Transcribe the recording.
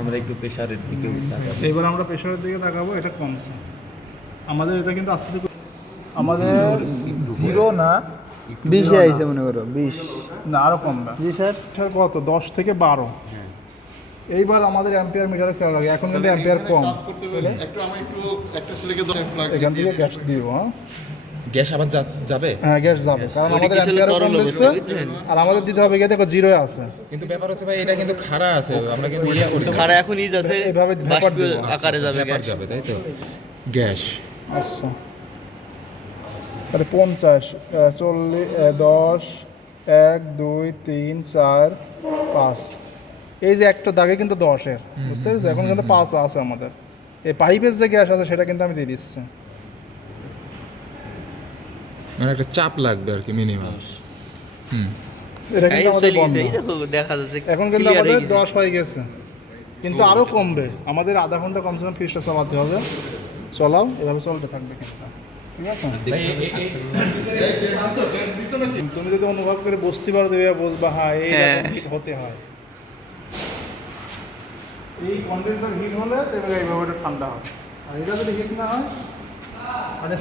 আমরা একটু প্রেশারের দিকে তাকাবো। এবার আমরা প্রেশারের দিকে তাকাবো এটা কমছে আমাদের এটা কিন্তু আস্তে আস্তে আমাদের জিরো না বিশে আইছে মনে করো বিশ। না আরও কমবে জি স্যার কত? দশ থেকে বারো। এইবার আমাদের অ্যাম্পিয়ার মিটারে খেয়াল লাগে এখন কিন্তু অ্যাম্পিয়ার কম। একটু আমি একটু একটা ছেলেকে দশ ফ্লাগ এখান থেকে গ্যাস দিব হ্যাঁ? গ্যাস আবার যাবে? হ্যাঁ গ্যাস যাবে। কারণ আমাদের অ্যাম্পিয়ার কম দিচ্ছে আর আমাদের দিতে হবে গিয়ে দেখো জিরো আছে। কিন্তু ব্যাপার হচ্ছে ভাই এটা কিন্তু খাড়া আছে আমরা কিন্তু ইয়ে করি। খাড়া এখন ইজ আছে এভাবে বাষ্প আকারে যাবে ব্যাপার গ্যাস। যাবে তাই তো? গ্যাস। আচ্ছা। তাহলে পঞ্চাশ চল্লিশ দশ এক দুই তিন চার পাঁচ। এই যে একটা দাগে কিন্তু দশের বুঝতে পেরেছ এখন কিন্তু পাঁচ আছে আমাদের। এই পাইপের যে গ্যাস আছে সেটা কিন্তু আমি দিয়ে দিচ্ছি। মানে একটা চাপ লাগবে আর কি মিনিমাম হুম। এটা এই কিন্তু আমাদের চলে বন্ধ। গেছে, এই দেখো দেখা যাচ্ছে এখন কিন্তু আমাদের দশ হয়ে গেছে। কিন্তু আরও কমবে। আমাদের আধা ঘণ্টা কমসে কম ফ্রিজটা চালাতে হবে। চলাও এভাবে চলতে থাকবে কিন্তু। তুমি যদি অনুভব করে বসতে পারো দেবে বসবা হ্যাঁ এই। হতে হয়। এই কন্ডেন্সার হিট হলে তবে এই ব্যাপারটা ঠান্ডা হয় আর এটা যদি হিট না হয় মানে